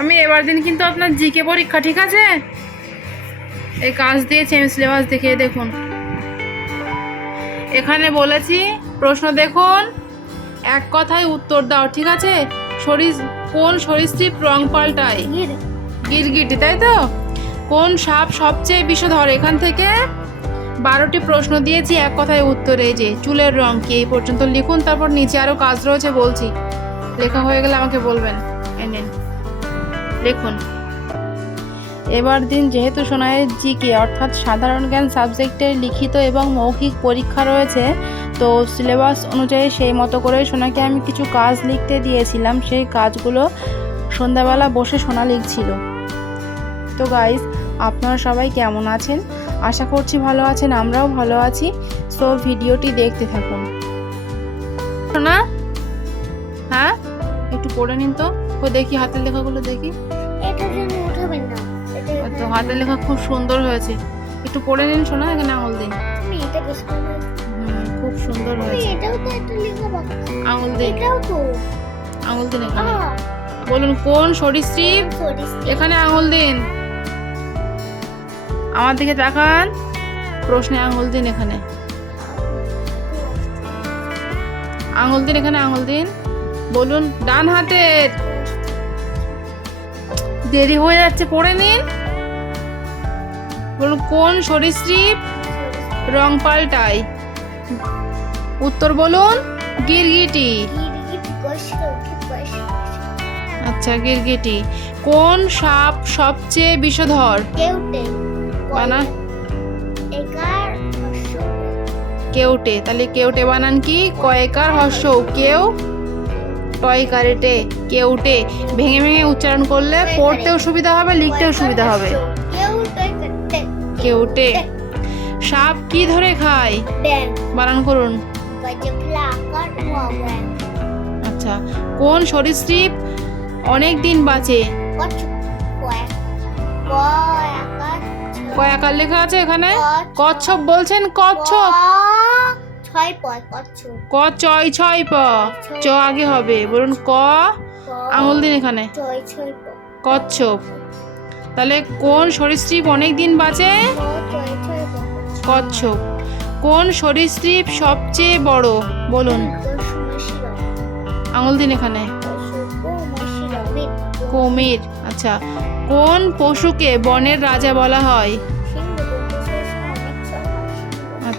আমি এবার দিন কিন্তু আপনার জিকে পরীক্ষা ঠিক আছে? এই কাজ দিয়েছি আমি সিলেবাস দেখে দেখুন। এখানে বলেছি প্রশ্ন দেখুন এক কথায় উত্তর দাও ঠিক আছে? সরিষ কোন সরীসৃপ রং পাল্টায়? গিরগিটি। তাই তো? কোন সাপ সবচেয়ে বিষধর? এখান থেকে বারোটি প্রশ্ন দিয়েছি এক কথায় উত্তর এই যে চুলের রং কি? এই পর্যন্ত লিখুন তারপর নিচে আরও কাজ রয়েছে বলছি। লেখা হয়ে গেলে আমাকে বলবেন। এই নিন। লিখুন। এবার দিন যেহেতু সোনায়ের জিকে, অর্থাৎ সাধারণ জ্ঞান সাবজেক্টের লিখিত এবং মৌখিক পরীক্ষা রয়েছে, তো সিলেবাস অনুযায়ী সেই মতো করে সোনাকে আমি কিছু কাজ লিখতে দিয়েছিলাম, সেই কাজগুলো সন্ধ্যাবেলা বসে সোনা লিখছিল। তো গাইস আপনারা সবাই কেমন আছেন? আশা করছি ভালো আছেন, আমরাও ভালো আছি। সো ভিডিওটি দেখতে থাকুন। সোনা? হ্যাঁ? একটু পড়ে নিন তো। ও দেখি হাতের লেখাগুলো দেখি। তো হাতের লেখা খুব সুন্দর হয়েছে। একটু পড়ে নিন শোনা এখানে আঙুল দিন। খুব সুন্দর হয়েছে। আঙুল দিন। আঙুল দিন এখানে। বলুন কোন সরীসৃপ? এখানে আঙুল দিন। আমার দিকে তাকান। প্রশ্নে আঙুল দিন এখানে। আঙুল দিন এখানে আঙুল দিন। বলুন ডান হাতের। দেরি হয়ে যাচ্ছে পড়ে নিন। বলুন কোন সরীসৃপ রং পাল্টায়? উত্তর বলুন গিরগিটি। আচ্ছা গিরগিটি। কোন সাপ সবচেয়ে বিষধর? কেউটে। বানা একার হস্য কেউটে। তাহলে কেউটে বানান কি? কয়েকার হর্ষ কেউ টয়কারেটে কেউটে ভেঙে ভেঙে উচ্চারণ করলে পড়তেও সুবিধা হবে লিখতেও সুবিধা হবে। কেউটে সাপ কি ধরে খায়? বানান করুন। আচ্ছা কোন সরীসৃপ অনেক দিন বাঁচে কয়াকার লেখা আছে এখানে? কচ্ছপ বলছেন কচ্ছপ। ছয় ক চয় ছয় প চ আগে হবে বলুন ক আঙুল দিন এখানে ছয় ছয় কচ্ছপ তাহলে কোন সরীসৃপ অনেক দিন বাঁচে ছয় ছয় কচ্ছপ কোন সরীসৃপ সবচেয়ে বড় বলুন আঙুল দিন এখানে কুমির আচ্ছা কোন পশুকে বনের রাজা বলা হয়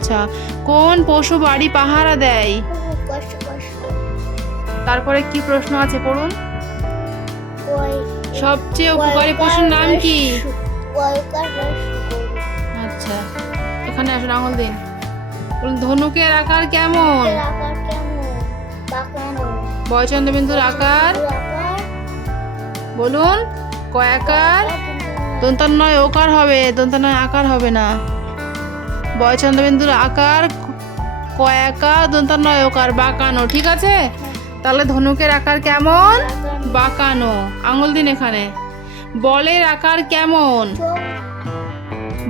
আচ্ছা কোন পশু বাড়ি পাহারা দেয়? তারপরে কি প্রশ্ন আছে পড়ুন? সবচেয়ে উপকারী পশুর নাম কি? আচ্ছা এখানে আসুন আঙুল দিন। ধনুকের আকার কেমন? বয়চন্দ্রবিন্দুর আকার? বলুন কয়াকার দন্তান্নয় ওকার হবে দন্তান্নয় আকার হবে না। বয়চন্দ্রবিন্দুর আকার কয়াকার দন্তান্নয় ওকার বাঁকানো ঠিক আছে? তাহলে ধনুকের আকার কেমন? বাঁকানো। আঙুল দিন এখানে। বলের আকার কেমন?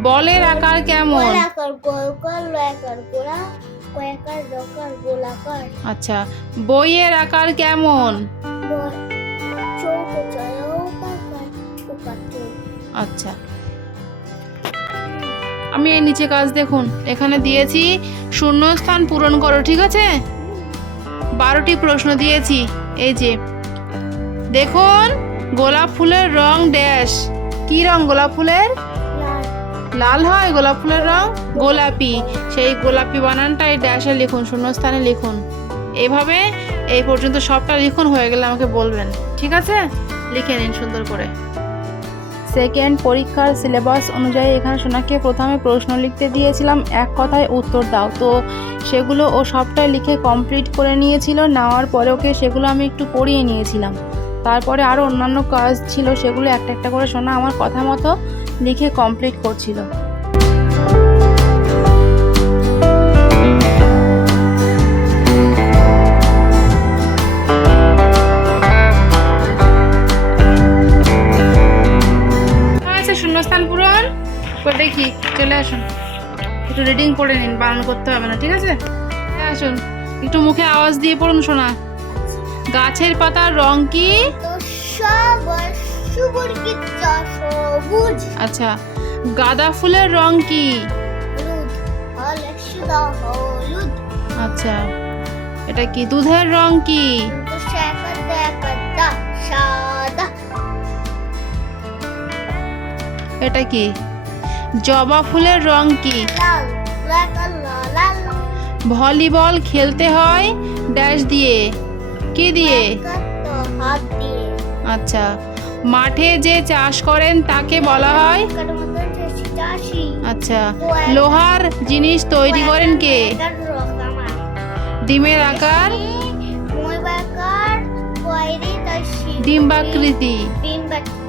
বলের আকার কেমন? আচ্ছা বইয়ের আকার কেমন? আচ্ছা আমি এই নিচে কাজ দেখুন। এখানে দিয়েছি শূন্যস্থান পূরণ করো ঠিক আছে? বারোটি প্রশ্ন দিয়েছি এই যে। দেখুন গোলাপ ফুলের রং ড্যাশ। কি রং গোলাপ ফুলের? লাল। হয় গোলাপ ফুলের রং? গোলাপি। সেই গোলাপি বানানটা এই ড্যাশে লিখুন শূন্যস্থানে লিখুন। এভাবে এই পর্যন্ত সবটা লিখুন হয়ে গেলে আমাকে বলবেন ঠিক আছে? লিখে নিন সুন্দর করে। সেকেন্ড পরীক্ষার সিলেবাস অনুযায়ী এখানে সোনাকে প্রথমে প্রশ্ন লিখতে দিয়েছিলাম, এক কথায় উত্তর দাও। তো সেগুলো ও সবটাই লিখে কমপ্লিট করে নিয়েছিল, নেওয়ার পরে ওকে সেগুলো আমি একটু পড়িয়ে নিয়েছিলাম। তারপরে আরও অন্যান্য কাজ ছিল, সেগুলো একটা একটা করে সোনা আমার কথা মতো লিখে কমপ্লিট করছিল। করে দেখি, চলে আসুন। একটু রিডিং পড়ে নিন বারণ করতে হবে না, ঠিক আছে? আসুন। একটু মুখে আওয়াজ দিয়ে পড়ুন শোনা গাছের পাতার রং কি? আচ্ছা গাঁদা ফুলের রং কি? আচ্ছা এটা কি দুধের রং কি? এটা কি? জবা ফুলের রং কি? ভলিবল খেলতে হয় ড্যাশ দিয়ে। কি দিয়ে? আচ্ছা। মাঠে যে চাষ করেন তাকে বলা হয়? আচ্ছা। লোহার জিনিস তৈরি করেন কে? ডিমের আকার? ডিম্বাকৃতি ডিম্বাকৃতি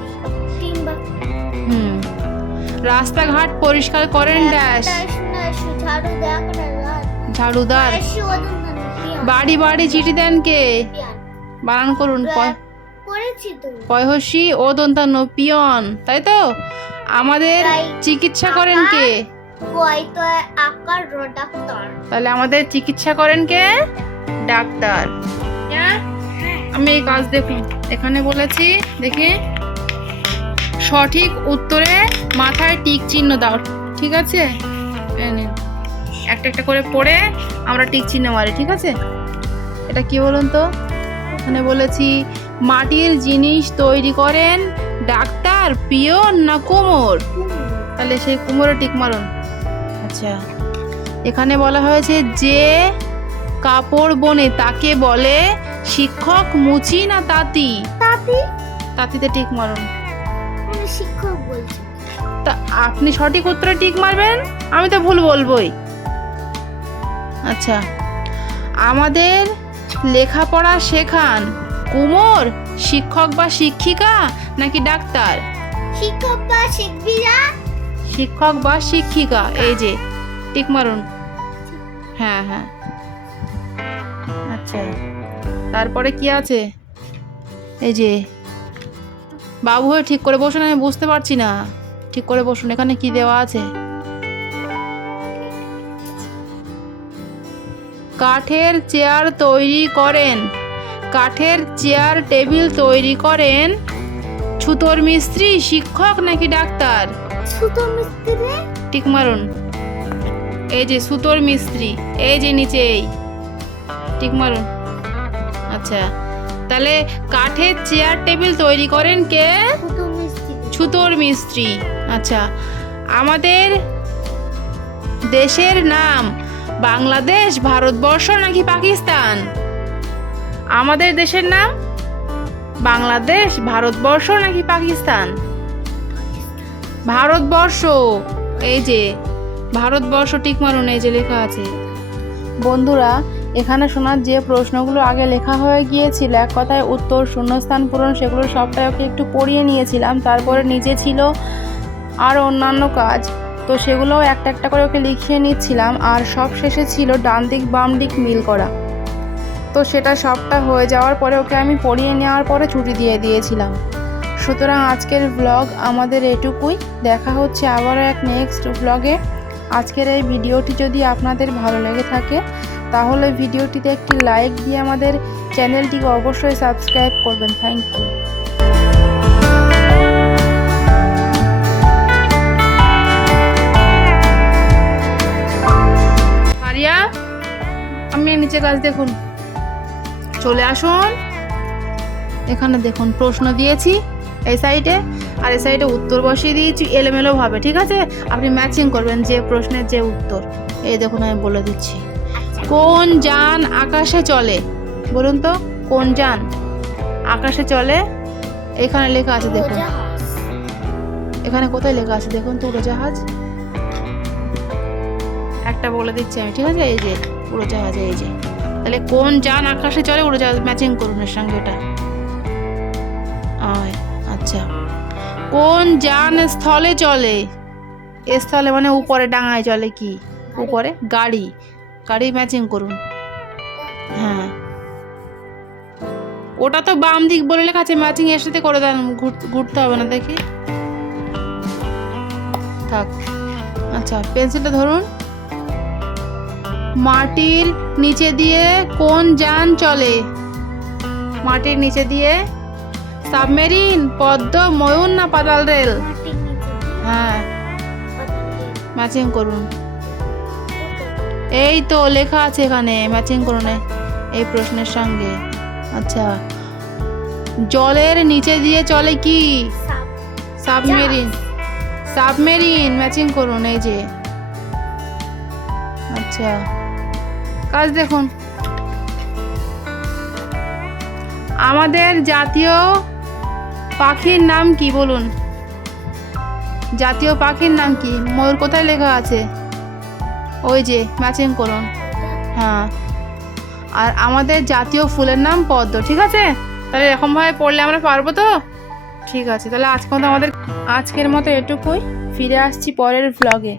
রাস্তাঘাট পরিষ্কার করেন ড্যাশ ঝাড়ুদার। বাড়ি বাড়ি চিঠি দেন কে? বানান করুন পয়হসী ও দন্তান্ন পিয়ন তাই তো? আমাদের চিকিৎসা করেন কে? তাহলে আমাদের চিকিৎসা করেন কে? ডাক্তার। হ্যাঁ। আমি এই কাজ দেখুন। এখানে বলেছি দেখি। সঠিক উত্তরে মাথায় টিক চিহ্ন দাও ঠিক আছে? একটা একটা করে পড়ে আমরা টিক চিহ্ন মারি ঠিক আছে? এটা কি বলুন তো? এখানে বলেছি মাটির জিনিস তৈরি করেন ডাক্তার পিয়ন না কুমোর? তাহলে সেই কুমোরে টিক মারুন। আচ্ছা। এখানে বলা হয়েছে যে কাপড় বনে তাকে বলে শিক্ষক মুচি না তাঁতি। তাতে? তাঁতিতে টিক মারুন। শিক্ষক বলছি। তা আপনি সঠিক উত্তরে টিক মারবেন? আমি তো ভুল বলবই। আচ্ছা। আমাদের লেখাপড়া শেখান। কুমোর শিক্ষক বা শিক্ষিকা নাকি ডাক্তার? শিক্ষক বা শিখবিরা শিক্ষক বা শিক্ষিকা। এই যে টিক মারুন। হ্যাঁ হ্যাঁ। আচ্ছা। তারপরে কি আছে? এই যে বাবু হয়ে ঠিক করে বসুন আমি বুঝতে পারছি না। ঠিক করে বসুন এখানে কি দেওয়া আছে? কাঠের চেয়ার তৈরি করেন। কাঠের চেয়ার টেবিল তৈরি করেন। ছুতোর মিস্ত্রি শিক্ষক নাকি ডাক্তার? সুতো মিস্ত্রি টিক মারুন। এই যে সুতোর মিস্ত্রি এই যে নিচে এই। টিক মারুন। আচ্ছা। তাহলে কাঠের চেয়ার টেবিল তৈরি করেন কে? ছুতোর মিস্ত্রি। আচ্ছা আমাদের দেশের নাম বাংলাদেশ ভারতবর্ষ নাকি পাকিস্তান? আমাদের দেশের নাম বাংলাদেশ ভারতবর্ষ নাকি পাকিস্তান? ভারতবর্ষ। এই যে ভারতবর্ষ ঠিক মারুন এই যে লেখা আছে। বন্ধুরা এখানে শোনার যে প্রশ্নগুলো আগে লেখা হয়ে গিয়েছিল, এক কথায় উত্তর, শূন্যস্থান, পূরণ, সেগুলো সবটাই ওকে একটু পড়িয়ে নিয়েছিলাম। তারপরে নিজে ছিল আর অন্যান্য কাজ। তো সেগুলোও একটা একটা করে ওকে লিখিয়ে নিচ্ছিলাম। আর সব শেষে ছিল ডান দিক, বাম দিক মিল করা। তো সেটা সবটা হয়ে যাওয়ার পরে ওকে আমি পড়িয়ে নেওয়ার পরে ছুটি দিয়ে দিয়েছিলাম। সুতরাং আজকের ব্লগ আমাদের এটুকুই। দেখা হচ্ছে আবারও এক নেক্সট ব্লগে আজকের এই ভিডিওটি যদি আপনাদের ভালো লেগে থাকে তাহলে ভিডিওটিতে একটি লাইক দিয়ে আমাদের চ্যানেলটিকে অবশ্যই সাবস্ক্রাইব করবেন। থ্যাংক ইউ আমি নিচে গাছ দেখুন। চলে আসুন। এখানে দেখুন, প্রশ্ন দিয়েছি এই সাইডে আর এই সাইডে উত্তর বসিয়ে দিয়েছি এলোমেলো ভাবে ঠিক আছে? আপনি ম্যাচিং করবেন যে প্রশ্নের যে উত্তর। এই দেখুন, আমি বলে দিচ্ছি। কোন যান আকাশে চলে? বলুন তো কোন যান আকাশে চলে? এখানে লেখা আছে দেখুন। এখানে কোথায় লেখা আছে দেখুন তো উড়োজাহাজ। একটা বলে দিচ্ছি আমি ঠিক আছে? এই যে উড়োজাহাজ এই যে। তাহলে কোন যান আকাশে চলে উড়োজাহাজ ম্যাচিং করুন এর সঙ্গে এটা। আচ্ছা। কোন যান স্থলে চলে? স্থলে মানে উপরে ডাঙায় চলে কি? উপরে গাড়ি। গাড়ি ম্যাচিং করুন? হ্যাঁ। ওটা তো বাম দিক বলে লেখা আছে ম্যাচিং এর সাথে করে দেন ঘুর- ঘুরতে হবে না দেখি। থাক। আচ্ছা পেন্সিলটা ধরুন। মাটির নিচে দিয়ে কোন যান চলে? মাটির নিচে দিয়ে সাবমেরিন পদ্ম ময়ূর না পাতাল রেল? হ্যাঁ। ম্যাচিং করুন। এই তো লেখা আছে এখানে ম্যাচিং করুন এই প্রশ্নের সঙ্গে। আচ্ছা জলের নিচে দিয়ে চলে কি? সাবমেরিন। সাবমেরিন ম্যাচিং করুন এই যে। আচ্ছা কাজ দেখুন। আমাদের জাতীয় পাখির নাম কি, বলুন? জাতীয় পাখির নাম কি? ময়ূর কোথায় লেখা আছে? ওই যে ম্যাচিং করুন। হ্যাঁ। আর আমাদের জাতীয় ফুলের নাম পদ্ম, ঠিক আছে? তাহলে এরকমভাবে পড়লে আমরা পারব তো? ঠিক আছে, তাহলে আজকে মতো আমাদের আজকের মতো এটুকুই। ফিরে আসছি পরের ভ্লগে